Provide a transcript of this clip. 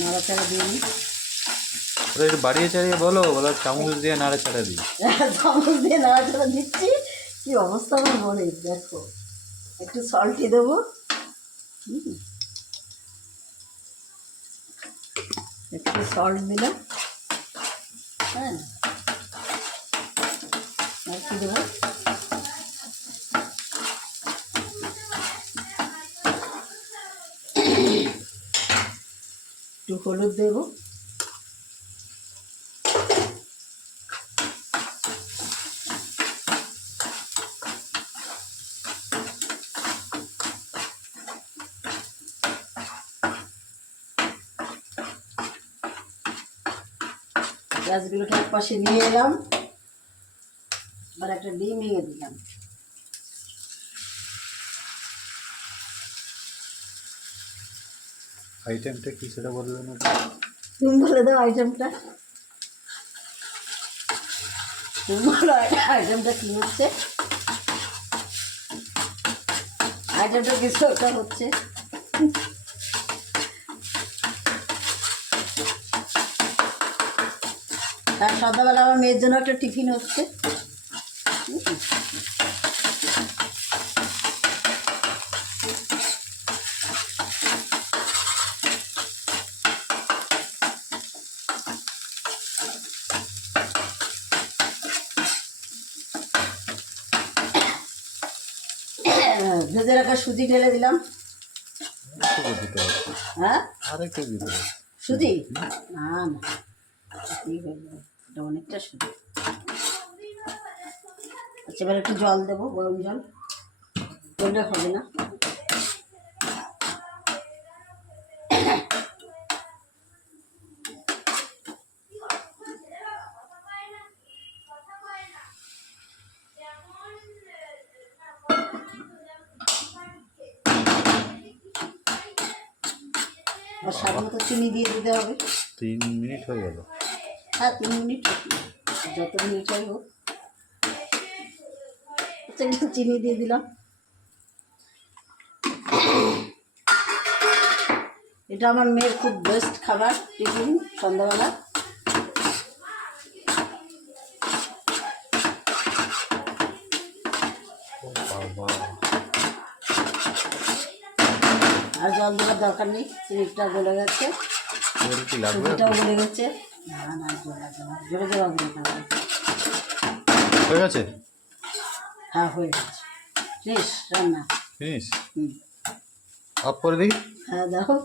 নাড়াচাড়া দিয়ে নিই। একটু বাড়িয়ে চাড়িয়ে বলো, চামচ দিয়ে নাড়াচাড়া দিই। চামচ দিয়ে নাড়াচাড়া দিচ্ছি। কি অবস্থা আমার মনে, দেখো। একটু সল্টই দেবো। একটু সল্ট দিলাম। হ্যাঁ, আর কি দেবো? একটু হলুদ দেবো। পেঁয়াজগুলোকে এক পাশে নিয়ে এলাম। আর একটা ডিম ভেঙে দিলাম। আইটেমটা কি সেটা বলবে না? তুমি বলে দাও আইটেমটা। তুমি বলো আইটেমটা কি হচ্ছে। আইটেমটা কিছু একটা হচ্ছে। আর সন্ধ্যাবেলা আমার মেয়ের জন্য একটা টিফিন হচ্ছে। ভেজে রাখা সুজি ঢেলে দিলাম। হ্যাঁ, আরেকটু দিতে হবে। সুজি না না, ঠিক হয়ে যাবে, এটা অনেকটা সুজি। আচ্ছা, এবার একটু জল দেবো, গরম জল। জলটা হবে না। আর স্বাদ মতো চিনি দিয়ে দিতে হবে। 3 মিনিট হয়ে গেল। হ্যাঁ, 3 মিনিট, যত মিনিট হয় হোক। আচ্ছা, একটু চিনি দিয়ে দিলাম। এটা আমার মেয়ের খুব বেস্ট খাবার, টিফিন সন্ধ্যাবেলা। আর জল দেওয়ার দরকার নেই, চিনিটা গলে গেছে, সুজিটাও গলে গেছে। না না, জোরে জোরে হয়ে গেছে। হ্যাঁ, হয়ে গেছে। ফিনিশ রান্না। ফিনিশ। অফ করে দিই। হ্যাঁ, দেখো।